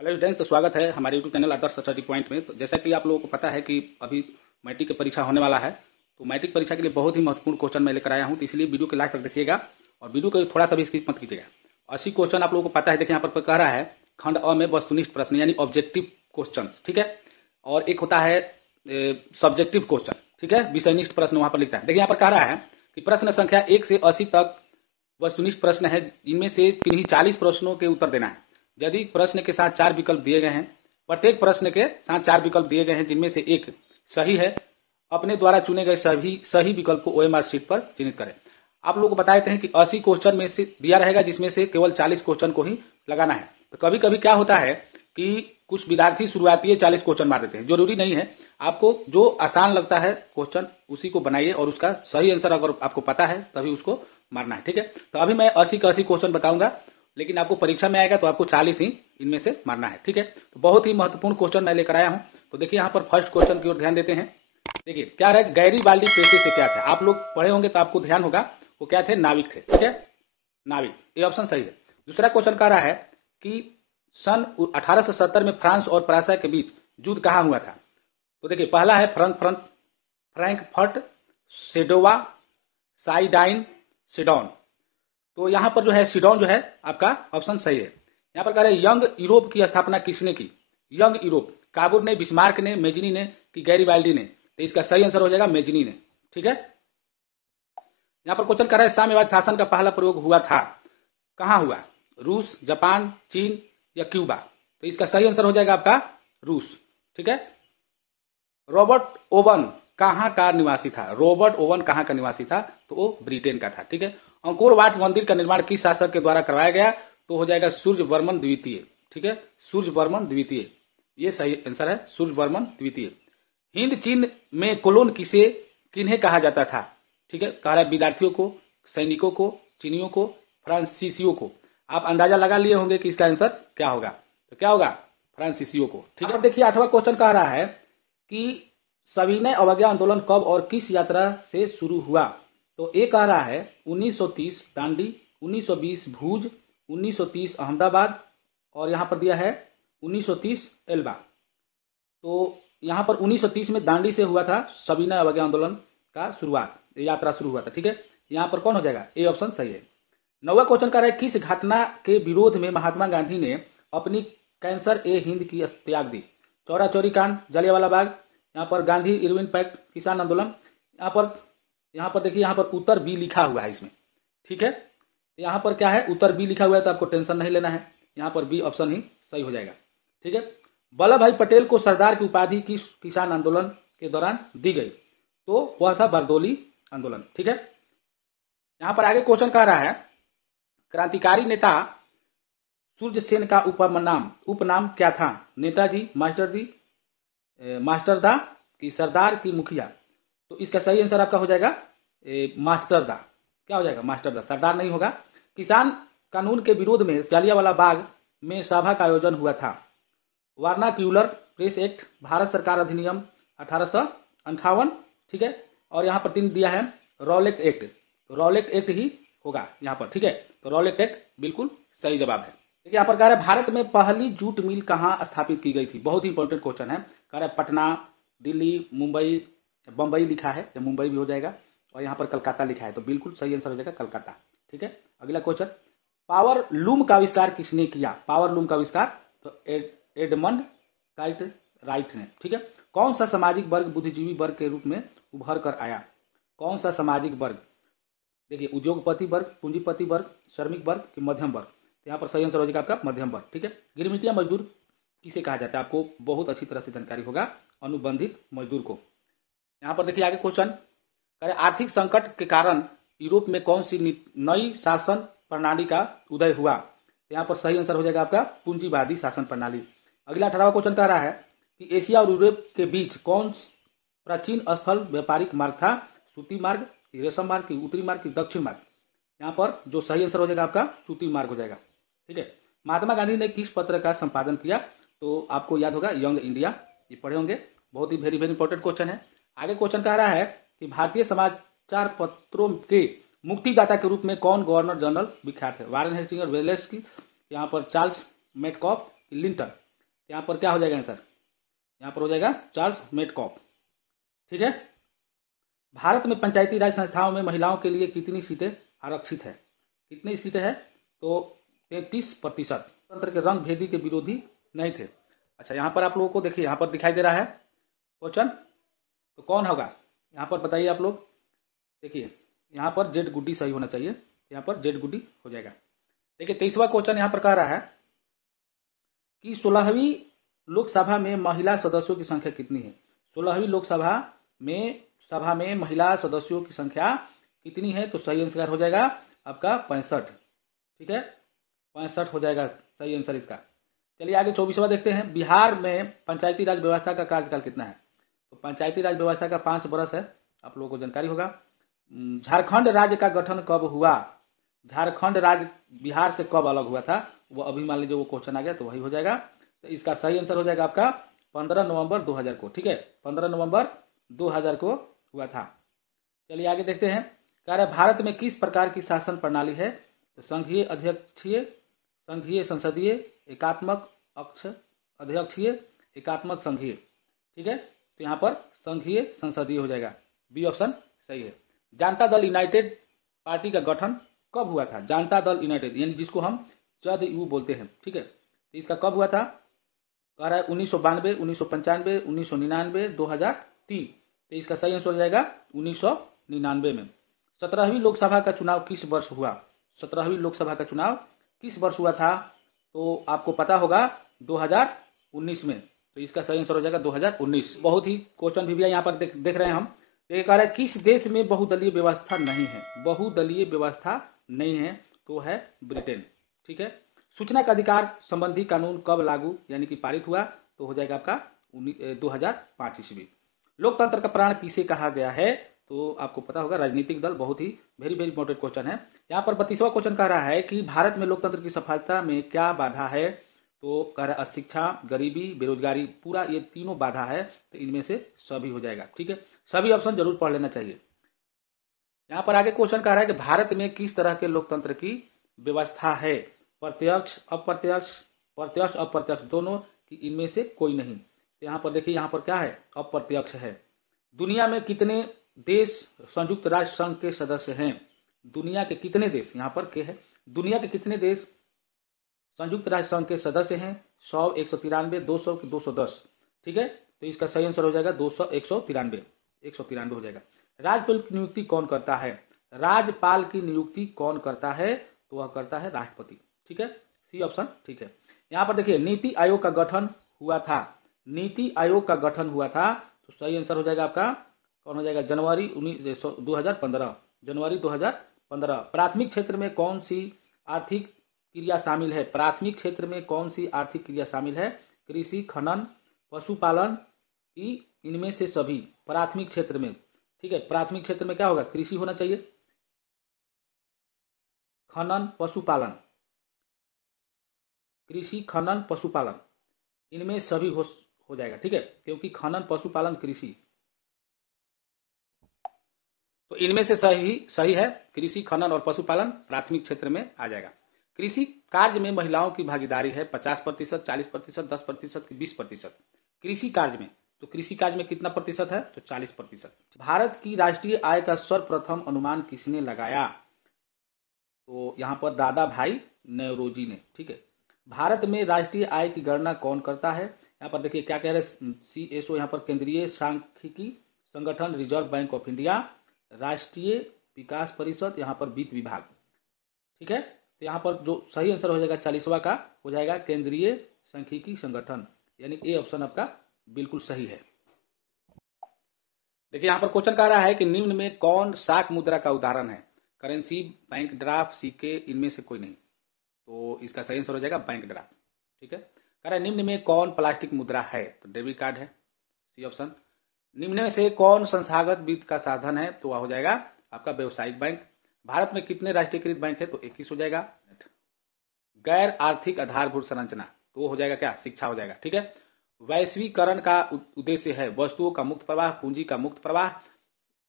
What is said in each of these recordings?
Hello student, तो स्वागत है हमारे यूट्यूब चैनल आदर्श स्टडी पॉइंट में। तो जैसा कि आप लोगों को पता है कि अभी मैट्रिक की परीक्षा होने वाला है, तो मैट्रिक परीक्षा के लिए बहुत ही महत्वपूर्ण क्वेश्चन मैं लेकर आया हूं। तो इसलिए वीडियो के लास्ट तक देखिएगा और वीडियो को थोड़ा सा भी स्किप मत कीजिएगा। 80 क्वेश्चन आप लोगों को पता है। देखिए यहाँ पर कह रहा है खंड अ में वस्तुनिष्ठ प्रश्न यानी ऑब्जेक्टिव क्वेश्चन, ठीक है। और एक होता है सब्जेक्टिव क्वेश्चन, ठीक है, विषयनिष्ठ प्रश्न वहां पर लिखता है। देखिए यहाँ पर कह रहा है कि प्रश्न संख्या 1 से 80 तक वस्तुनिष्ठ प्रश्न है। इनमें से किन्हीं 40 प्रश्नों के उत्तर देना है। यदि प्रश्न के साथ 4 विकल्प दिए गए हैं, प्रत्येक प्रश्न के साथ 4 विकल्प दिए गए हैं जिनमें से एक सही है, अपने द्वारा चुने गए सभी सही विकल्प को ओएमआर शीट पर चिन्हित करें। आप लोगों को बताते हैं कि 80 क्वेश्चन में से दिया रहेगा जिसमें से केवल 40 क्वेश्चन को ही लगाना है। तो कभी कभी क्या होता है कि कुछ विद्यार्थी शुरुआती 40 क्वेश्चन मार देते हैं। जरूरी नहीं है, आपको जो आसान लगता है क्वेश्चन उसी को बनाइए और उसका सही आंसर अगर आपको पता है तभी उसको मारना है, ठीक है। तो अभी मैं 80 का 80 क्वेश्चन बताऊंगा, लेकिन आपको परीक्षा में आएगा तो आपको 40 ही इनमें से मारना है, ठीक है। तो बहुत ही महत्वपूर्ण क्वेश्चन मैं लेकर आया हूं। तो देखिए यहाँ पर फर्स्ट क्वेश्चन की ओर ध्यान देते हैं। देखिए क्या रहा है, गैरीबाल्डी पेशे से क्या था। आप लोग पढ़े होंगे तो आपको ध्यान होगा वो क्या थे, नाविक थे, ठीक है, नाविक। ये ऑप्शन सही है। दूसरा क्वेश्चन कह रहा है कि सन 1870 में फ्रांस और प्रासा के बीच युद्ध कहाँ हुआ था। तो देखिए पहला है फ्रैंकफर्ट, सेडोवा, साइडाइन, सिडॉन। तो यहां पर जो है सिडॉन जो है आपका ऑप्शन सही है। यहां पर कह रहे हैं यंग यूरोप की स्थापना किसने की। यंग यूरोप काबुर ने, बिस्मार्क ने, मेजनी ने कि गैरीबाल्डी ने। तो इसका सही आंसर हो जाएगा मेजनी ने, ठीक है। यहां पर क्वेश्चन कर रहा है साम्यवाद शासन का पहला प्रयोग हुआ था, कहां हुआ, रूस, जापान, चीन या क्यूबा। तो इसका सही आंसर हो जाएगा आपका रूस, ठीक है। रॉबर्ट ओवन कहां का निवासी था। रॉबर्ट ओवन कहां का निवासी था, तो वो ब्रिटेन का था, ठीक है। अंकोर वाट मंदिर का निर्माण किस शासक के द्वारा करवाया गया, तो हो जाएगा सूर्यवर्मन द्वितीय, ठीक है, सूर्यवर्मन द्वितीय। ये सही आंसर है, सूर्यवर्मन द्वितीय। हिंद चीन में कोलोन किन्हें कहा जाता था, ठीक है। कह रहा है विद्यार्थियों को, सैनिकों को, चीनियों को, फ्रांसीसियों को। आप अंदाजा लगा लिए होंगे कि इसका आंसर क्या होगा। तो क्या होगा, फ्रांसीसियों को, ठीक है। देखिए 8वां क्वेश्चन कह रहा है कि सविनय अवज्ञा आंदोलन कब और किस यात्रा से शुरू हुआ। तो एक कह रहा है 1930 दांडी, 1920 भूज, 1930 अहमदाबाद और यहां पर दिया है 1930 एल्बा। तो यहां पर 1930 में दांडी से हुआ था सविनय अवज्ञा आंदोलन का शुरुआत, यात्रा शुरू हुआ था, ठीक है। यहां पर कौन हो जाएगा, ए ऑप्शन सही है। 9वां क्वेश्चन कह रहा है किस घटना के विरोध में महात्मा गांधी ने अपनी कैंसर ए हिंद की त्याग दी। चौरा चौरी कांड, जलियांवाला बाग, यहाँ पर गांधी इरविन पैक्ट, किसान आंदोलन। यहाँ पर देखिए, यहाँ पर उत्तर बी लिखा हुआ है इसमें, ठीक है। यहाँ पर क्या है, उत्तर बी लिखा हुआ है तो आपको टेंशन नहीं लेना है। यहाँ पर बी ऑप्शन ही सही हो जाएगा, ठीक है। वल्लभ भाई पटेल को सरदार की उपाधि किस किसान आंदोलन के दौरान दी गई, तो वह था बरदौली आंदोलन, ठीक है। यहाँ पर आगे क्वेश्चन कह रहा है क्रांतिकारी नेता सूर्य सेन का उपनाम क्या था। नेताजी, मास्टरदा की सरदार की मुखिया। तो इसका सही आंसर आपका हो जाएगा मास्टरदा। क्या हो जाएगा, मास्टरदा, सरदार नहीं होगा। किसान कानून के विरोध में जालियांवाला बाग में सभा का आयोजन हुआ था। वार्नाक्यूलर प्रेस एक्ट, भारत सरकार अधिनियम 1858, ठीक है। और यहाँ पर 3 दिया है रॉलेट एक्ट। तो रॉलेट एक्ट ही होगा यहाँ पर, ठीक है। तो रॉलेट एक्ट बिल्कुल सही जवाब है। देखिए यहाँ पर कह रहा है भारत में पहली जूट मिल कहाँ स्थापित की गई थी। बहुत ही इंपॉर्टेंट क्वेश्चन है। कह रहा है पटना, दिल्ली, मुंबई, बंबई लिखा है तो मुंबई भी हो जाएगा और यहाँ पर कलकत्ता लिखा है तो बिल्कुल सही आंसर हो जाएगा कलकत्ता, ठीक है। अगला क्वेश्चन, पावर लूम का आविष्कार किसने किया। पावर लूम का आविष्कार तो एडमंड राइट ने, ठीक है। कौन सा सामाजिक वर्ग बुद्धिजीवी वर्ग के रूप में उभर कर आया। कौन सा सामाजिक वर्ग, देखिए उद्योगपति वर्ग, पूंजीपति वर्ग, श्रमिक वर्ग कि मध्यम वर्ग। तो यहाँ पर सही आंसर हो जाएगा आपका मध्यम वर्ग, ठीक है। गिरमिटिया मजदूर किसे कहा जाता है, आपको बहुत अच्छी तरह से जानकारी होगा, अनुबंधित मजदूर को। यहाँ पर देखिए आगे क्वेश्चन, आर्थिक संकट के कारण यूरोप में कौन सी नई शासन प्रणाली का उदय हुआ। यहाँ पर सही आंसर हो जाएगा आपका पूंजीवादी शासन प्रणाली। अगला 18वां क्वेश्चन कह रहा है कि एशिया और यूरोप के बीच कौन प्राचीन स्थल व्यापारिक मार्ग था। सूती मार्ग, रेशम मार्ग की उत्तरी मार्ग की दक्षिण मार्ग। यहाँ पर जो सही आंसर हो जाएगा आपका सूती मार्ग हो जाएगा, ठीक है। महात्मा गांधी ने किस पत्र का संपादन किया, तो आपको याद होगा यंग इंडिया, ये पढ़े होंगे, बहुत ही वेरी इंपॉर्टेंट क्वेश्चन है। आगे क्वेश्चन कह रहा है कि भारतीय समाचार पत्रों के मुक्तिदाता के रूप में कौन गवर्नर जनरल विख्यात है। वारेन हेस्टिंग्स, वेलेस्की, यहाँ पर चार्ल्स मेटकॉफ, लिंटन। यहाँ पर क्या हो जाएगा आंसर, यहाँ पर हो जाएगा चार्ल्स मेटकॉफ। ठीक है। भारत में पंचायती राज संस्थाओं में महिलाओं के लिए कितनी सीटें आरक्षित है? कितनी सीटें हैं? तो 33%। तंत्र के रंग भेदी के विरोधी नहीं थे। अच्छा, यहाँ पर आप लोगों को देखिए, यहाँ पर दिखाई दे रहा है क्वेश्चन, तो कौन होगा यहाँ पर बताइए आप लोग। देखिए यहाँ पर जेड गुड्डी सही होना चाहिए, यहाँ पर जेड गुड्डी हो जाएगा। देखिए 23वां क्वेश्चन यहाँ पर कह रहा है कि 16वीं लोकसभा में महिला सदस्यों की संख्या कितनी है? 16वीं लोकसभा में महिला सदस्यों की संख्या कितनी है? तो सही आंसर हो जाएगा आपका 65। ठीक है, 65 हो जाएगा सही आंसर इसका। चलिए आगे 24वां देखते हैं। बिहार में पंचायती राज व्यवस्था का कार्यकाल कितना है? तो पंचायती राज व्यवस्था का 5 वर्ष है, आप लोगों को जानकारी होगा। झारखंड राज्य का गठन कब हुआ? झारखंड राज्य बिहार से कब अलग हुआ था? वो अभी मान लीजिए वो क्वेश्चन आ गया तो वही हो जाएगा। तो इसका सही आंसर हो जाएगा आपका 15 नवंबर 2000 को। ठीक है, 15 नवंबर 2000 को हुआ था। चलिए आगे देखते हैं। कह रहा है भारत में किस प्रकार की शासन प्रणाली है? तो संघीय अध्यक्षीय, संघीय संसदीय, एकात्मक अध्यक्षीय, एकात्मक संघीय। ठीक है, तो यहाँ पर संघीय संसदीय हो जाएगा, बी ऑप्शन सही है। जनता दल यूनाइटेड पार्टी का गठन कब हुआ था? जनता दल यूनाइटेड यानी जिसको हम जदयू बोलते हैं। ठीक है, तो इसका कब हुआ था? कह रहा है 1992, 1995, 1999, 2003। तो इसका सही आंसर हो जाएगा 1999 में। 17वीं लोकसभा का चुनाव किस वर्ष हुआ? 17वीं लोकसभा का चुनाव किस वर्ष हुआ था? तो आपको पता होगा 2019 में। तो इसका सही आंसर हो जाएगा 2019। बहुत ही क्वेश्चन भी यहाँ पर देख रहे हैं हम। ये कह रहा है किस देश में बहुदलीय व्यवस्था नहीं है? बहुदलीय व्यवस्था नहीं है तो है ब्रिटेन। ठीक है। सूचना का अधिकार संबंधी कानून कब लागू यानी कि पारित हुआ? तो हो जाएगा आपका 2005 ईस्वी। लोकतंत्र का प्राण किसे कहा गया है? तो आपको पता होगा राजनीतिक दल। बहुत ही वेरी इंपॉर्टेंट क्वेश्चन है। यहाँ पर 32वां क्वेश्चन कह रहा है कि भारत में लोकतंत्र की सफलता में क्या बाधा है? तो कह रहा है अशिक्षा, गरीबी, बेरोजगारी, पूरा ये तीनों बाधा है। तो इनमें से सभी हो जाएगा। ठीक है, सभी ऑप्शन जरूर पढ़ लेना चाहिए। यहाँ पर आगे क्वेश्चन कह रहा है कि भारत में किस तरह के लोकतंत्र की व्यवस्था है? प्रत्यक्ष, अप्रत्यक्ष, प्रत्यक्ष अप्रत्यक्ष दोनों की, इनमें से कोई नहीं। तो यहाँ पर देखिए, यहाँ पर क्या है? अप्रत्यक्ष है। दुनिया में कितने देश संयुक्त राष्ट्र संघ के सदस्य हैं? दुनिया के कितने देश, यहाँ पर के है, दुनिया के कितने देश संयुक्त राष्ट्र संघ के सदस्य हैं? 100, 193, 200 की 210। ठीक है, तो इसका सही आंसर हो जाएगा 200, 193 हो जाएगा। राज्यपाल की नियुक्ति कौन करता है? राज्यपाल की नियुक्ति कौन करता है? तो वह करता है राष्ट्रपति। ठीक है, सी ऑप्शन ठीक है। यहाँ पर देखिए नीति आयोग का गठन हुआ था। नीति आयोग का गठन हुआ था, तो सही आंसर हो जाएगा आपका कौन हो जाएगा? जनवरी 2015, जनवरी 2015। प्राथमिक क्षेत्र में कौन सी आर्थिक क्रिया शामिल है? प्राथमिक क्षेत्र में कौन सी आर्थिक क्रिया शामिल है? कृषि, खनन, पशुपालन की, इनमें से सभी प्राथमिक क्षेत्र में। ठीक है, प्राथमिक क्षेत्र में क्या होगा? कृषि होना चाहिए, खनन, पशुपालन, कृषि, खनन, पशुपालन, इनमें सभी हो जाएगा। ठीक है, क्योंकि खनन, पशुपालन, कृषि, तो इनमें से सही है कृषि, खनन और पशुपालन प्राथमिक क्षेत्र में आ जाएगा। कृषि कार्य में महिलाओं की भागीदारी है 50%, 40%, 10%, 20%। कृषि कार्य में, तो कृषि कार्य में कितना प्रतिशत है? तो 40%। भारत की राष्ट्रीय आय का सर्वप्रथम अनुमान किसने लगाया? तो यहाँ पर दादा भाई नौरोजी ने। ठीक है, भारत में राष्ट्रीय आय की गणना कौन करता है? यहाँ पर देखिए क्या कह रहे हैं, CSO, यहाँ पर केंद्रीय सांख्यिकी संगठन, रिजर्व बैंक ऑफ इंडिया, राष्ट्रीय विकास परिषद, यहाँ पर वित्त विभाग। ठीक है, तो यहाँ पर जो सही आंसर हो जाएगा 40वां का हो जाएगा केंद्रीय सांख्यिकी संगठन, यानी ए ऑप्शन आपका बिल्कुल सही है। देखिए यहाँ पर क्वेश्चन कह रहा है कि निम्न में कौन शाक मुद्रा का उदाहरण है? करेंसी, बैंक ड्राफ्ट, सिक्के, इनमें से कोई नहीं। तो इसका सही आंसर हो जाएगा बैंक ड्राफ्ट। ठीक है, कह रहा है निम्न में कौन प्लास्टिक मुद्रा है? तो डेबिट कार्ड है, सी ऑप्शन। निम्न में से कौन संस्थागत वित्त का साधन है? तो वह हो जाएगा आपका व्यवसायिक बैंक। भारत में कितने राष्ट्रीयकृत बैंक है? तो 21 हो जाएगा। गैर आर्थिक आधारभूत संरचना, तो वो हो जाएगा क्या? शिक्षा हो जाएगा। ठीक है, वैश्वीकरण का उद्देश्य है वस्तुओं का मुक्त प्रवाह, पूंजी का मुक्त प्रवाह,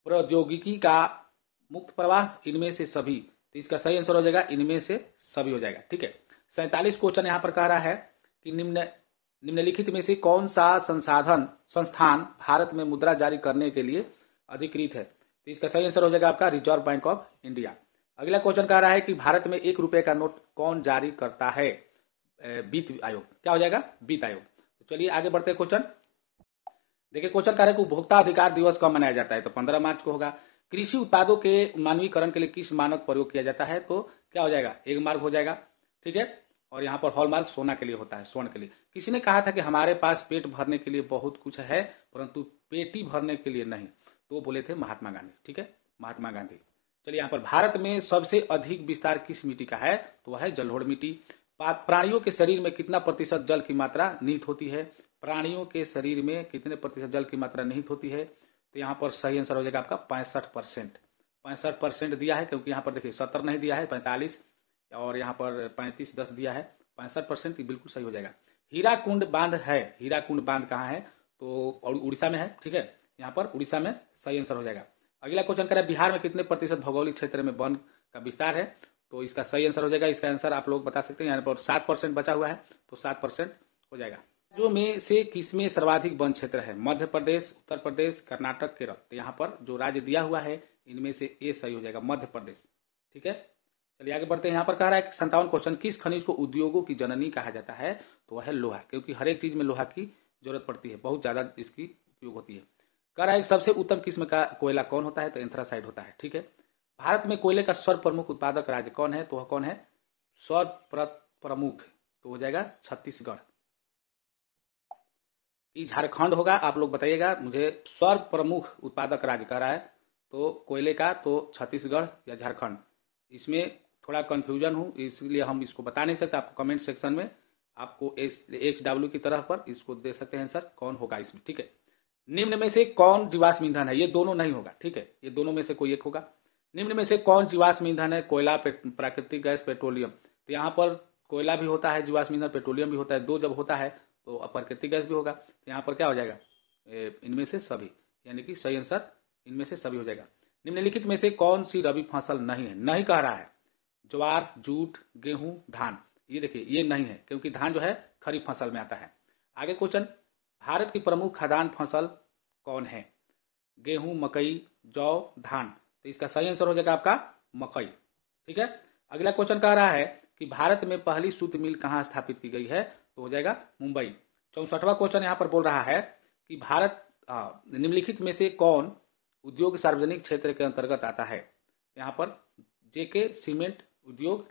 प्रौद्योगिकी का मुक्त प्रवाह, इनमें से सभी। तो इसका सही आंसर हो जाएगा इनमें से सभी हो जाएगा। ठीक है, 47 क्वेश्चन यहाँ पर कह रहा है कि निम्न निम्नलिखित में से कौन सा संस्थान भारत में मुद्रा जारी करने के लिए अधिकृत है? तो इसका सही आंसर हो जाएगा आपका रिजर्व बैंक ऑफ इंडिया। अगला क्वेश्चन कह रहा है कि भारत में 1 रुपए का नोट कौन जारी करता है? वित्त आयोग। क्या हो जाएगा? वित्त आयोग। तो चलिए आगे बढ़ते हैं क्वेश्चन। देखिए क्वेश्चन कह रहा है कि उपभोक्ता अधिकार दिवस कब मनाया जाता है? तो 15 मार्च को होगा। कृषि उत्पादों के मानवीकरण के लिए किस मानक प्रयोग किया जाता है? तो क्या हो जाएगा? एक मार्क हो जाएगा। ठीक है। और यहाँ पर हॉलमार्क सोना के लिए होता है, स्वर्ण के लिए। किसी ने कहा था कि हमारे पास पेट भरने के लिए बहुत कुछ है परंतु पेटी भरने के लिए नहीं, तो वो बोले थे महात्मा गांधी। ठीक है, महात्मा गांधी। चलिए यहाँ पर भारत में सबसे अधिक विस्तार किस मिट्टी का है? तो वह है जलोढ़ मिट्टी। प्राणियों के शरीर में कितना प्रतिशत जल की मात्रा निहित होती है? प्राणियों के शरीर में कितने प्रतिशत जल की मात्रा निहित होती है? तो यहाँ पर सही आंसर हो जाएगा आपका 65%। 65% दिया है, क्योंकि यहाँ पर देखिए 70 नहीं दिया है, 45, और यहाँ पर 35 10 दिया है। 65% बिल्कुल सही हो जाएगा। हीराकुंड बांध है, हीराकुंड बांध कहाँ है? तो उड़ीसा में है। ठीक है, यहाँ पर उड़ीसा में सही आंसर हो जाएगा। अगला क्वेश्चन करें, बिहार में कितने प्रतिशत भौगोलिक क्षेत्र में वन का विस्तार है? तो इसका सही आंसर हो जाएगा, इसका आंसर आप लोग बता सकते हैं। यहाँ पर 7% बचा हुआ है, तो 7% हो जाएगा। जो में से किसमें सर्वाधिक वन क्षेत्र है? मध्य प्रदेश, उत्तर प्रदेश, कर्नाटक, केरल। तो यहाँ पर जो राज्य दिया हुआ है इनमें से ए सही हो जाएगा, मध्य प्रदेश। ठीक है, चलिए आगे बढ़ते हैं। यहाँ पर कह रहा है 57 क्वेश्चन, किस खनिज को उद्योगों की जननी कहा जाता है? तो वह है लोहा, क्योंकि हर एक चीज में लोहा की जरूरत पड़ती है, बहुत ज्यादा इसकी उपयोग होती है। कह रहा है सबसे उत्तम किस्म का कोयला कौन होता है? तो एंथ्रासाइड होता है। ठीक है, भारत में कोयले का सर्वप्रमुख उत्पादक राज्य कौन है? तो वह कौन है? सर्वप्रमुख तो हो जाएगा छत्तीसगढ़। झारखंड होगा, आप लोग बताइएगा मुझे। सर्वप्रमुख उत्पादक राज्य कह रहा है तो कोयले का, तो छत्तीसगढ़ या झारखंड। इसमें थोड़ा कंफ्यूजन हूँ, इसलिए हम इसको बता नहीं सकते। आपको कमेंट सेक्शन में आपको HW की तरह पर इसको दे सकते हैं सर, कौन होगा इसमें। ठीक है, निम्न में से कौन जीवाश्म ईंधन है? ये दोनों नहीं होगा। ठीक है, ये दोनों में से कोई एक होगा। निम्न में से कौन जीवाश्म ईंधन है? कोयला, प्राकृतिक गैस, पेट्रोलियम। तो यहाँ पर कोयला भी होता है जीवाश्म ईंधन, पेट्रोलियम भी होता है। दो जब होता है तो प्राकृतिक गैस भी होगा। तो यहाँ पर क्या हो जाएगा? इनमें से सभी, यानी कि सही आंसर इनमें से सभी हो जाएगा। निम्नलिखित में से कौन सी रबी फसल नहीं है? नहीं कह रहा है ज्वार, जूट, गेहूं, धान। ये देखिए ये नहीं है, क्योंकि धान जो है खरीफ फसल में आता है। आगे क्वेश्चन, भारत की प्रमुख खाद्यान्न फसल कौन है? गेहूं, मकई, जौ, धान। तो इसका सही आंसर हो जाएगा आपका मकई। ठीक है, अगला क्वेश्चन कह रहा है कि भारत में पहली सूत मिल कहाँ स्थापित की गई है? तो हो जाएगा मुंबई। 64वां क्वेश्चन यहाँ पर बोल रहा है कि भारत निम्नलिखित में से कौन उद्योग सार्वजनिक क्षेत्र के अंतर्गत आता है? यहाँ पर जेके सीमेंट उद्योग,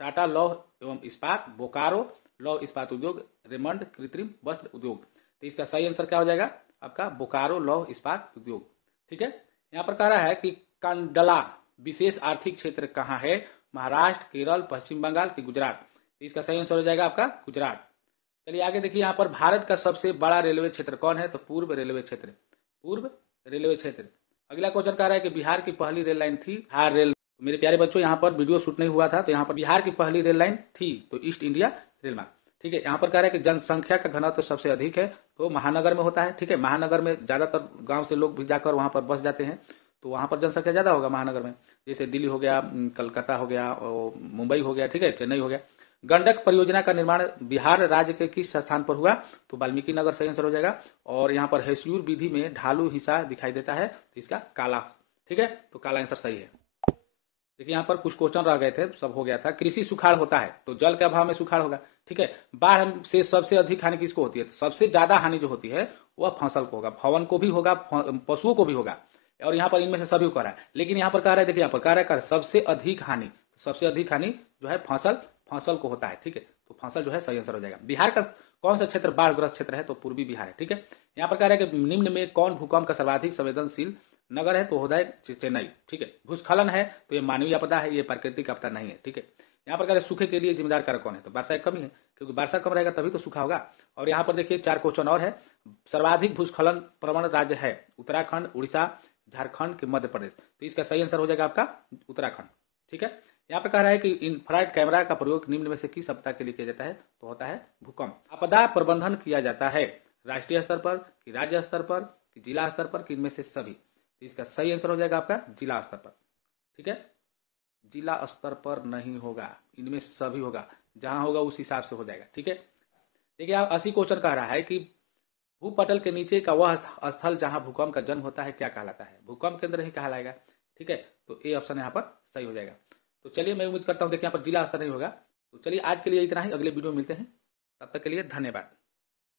टाटा लौह एवं इस्पात, बोकारो लौह इस्पात उद्योग, रेमंड कृत्रिम वस्त्र उद्योग। तो इसका सही आंसर क्या हो जाएगा आपका? बोकारो लौह इस्पात उद्योग। ठीक है, यहाँ पर कह रहा है कि कंडला विशेष आर्थिक क्षेत्र कहाँ है? महाराष्ट्र, केरल, पश्चिम बंगाल की गुजरात। तो इसका सही आंसर हो जाएगा आपका गुजरात। चलिए आगे देखिए, यहाँ पर भारत का सबसे बड़ा रेलवे क्षेत्र कौन है? तो पूर्व रेलवे क्षेत्र, पूर्व रेलवे क्षेत्र। अगला क्वेश्चन कह रहा है कि बिहार की पहली रेल लाइन थी बिहार रेल। मेरे प्यारे बच्चों, यहाँ पर वीडियो शूट नहीं हुआ था, तो यहाँ पर बिहार की पहली रेल लाइन थी तो ईस्ट इंडिया रेल मार्ग। ठीक है, यहाँ पर कह रहा है कि जनसंख्या का घनत्व सबसे अधिक है, तो महानगर में होता है। ठीक है, महानगर में ज्यादातर गांव से लोग भी जाकर वहां पर बस जाते हैं, तो वहां पर जनसंख्या ज्यादा होगा महानगर में। जैसे दिल्ली हो गया, कलकत्ता हो गया, और मुंबई हो गया, ठीक है, चेन्नई हो गया। गंडक परियोजना का निर्माण बिहार राज्य के किस स्थान पर हुआ? तो वाल्मीकि नगर सही आंसर हो जाएगा। और यहाँ पर हेस्यूर विधि में ढालू हिस्सा दिखाई देता है, तो इसका काला। ठीक है, तो काला आंसर सही है। देखिए यहाँ पर कुछ क्वेश्चन रह गए थे, सब हो गया था। कृषि सुखाड़ होता है तो जल के अभाव में सुखाड़ होगा। ठीक है, बाढ़ से सबसे अधिक हानि किसको होती है? तो सबसे ज्यादा हानि जो होती है वह फसल को होगा, भवन को भी होगा, पशुओं को भी होगा। और यहाँ पर इनमें से सभी को रहा है, लेकिन यहाँ पर कह रहा है, देखिए यहाँ पर कह रहा है सबसे अधिक हानि, सबसे अधिक हानि जो है फसल को होता है। ठीक है, तो फसल जो है सही आंसर हो जाएगा। बिहार का कौन सा क्षेत्र बाढ़ग्रस्त क्षेत्र है? तो पूर्वी बिहार है। ठीक है, यहाँ पर कह रहा है कि निम्न में कौन भूकंप का सर्वाधिक संवेदनशील नगर है? तो होता है चेन्नई। ठीक है, भूस्खलन है तो ये मानवीय आपदा है, ये प्राकृतिक आपदा नहीं है। ठीक है, यहाँ पर कह रहे सूखे के लिए जिम्मेदार कारक कौन है? तो वर्षा कमी है, क्योंकि वर्षा कम रहेगा तभी तो सूखा होगा। और यहाँ पर देखिए 4 क्वेश्चन और है। सर्वाधिक भूस्खलन प्रवण राज्य है उत्तराखंड, उड़ीसा, झारखंड के मध्य प्रदेश। तो इसका सही आंसर हो जाएगा आपका उत्तराखंड। ठीक है, यहाँ पर कह रहा है कि इंफ्रारेड कैमरा का प्रयोग निम्न में से किस आपदा के लिए किया जाता है? तो होता है भूकंप। आपदा प्रबंधन किया जाता है राष्ट्रीय स्तर पर कि राज्य स्तर पर कि जिला स्तर पर कि इनमें से सभी? तो इसका सही आंसर हो जाएगा आपका जिला स्तर पर। ठीक है, जिला स्तर पर नहीं होगा, इनमें सभी होगा, जहां होगा उस हिसाब से हो जाएगा। ठीक है, देखिए, 80 क्वेश्चन कह रहा है कि भूपटल के नीचे का वह स्थल जहां भूकंप का जन्म होता है क्या कहलाता है। भूकंप के अंदर ही कहलाएगा। ठीक है, तो ए ऑप्शन यहाँ पर सही हो जाएगा। तो चलिए, मैं उम्मीद करता हूँ देखिए यहाँ पर जिला स्तर नहीं होगा। तो चलिए, आज के लिए इतना ही। अगले वीडियो में मिलते हैं, तब तक के लिए धन्यवाद।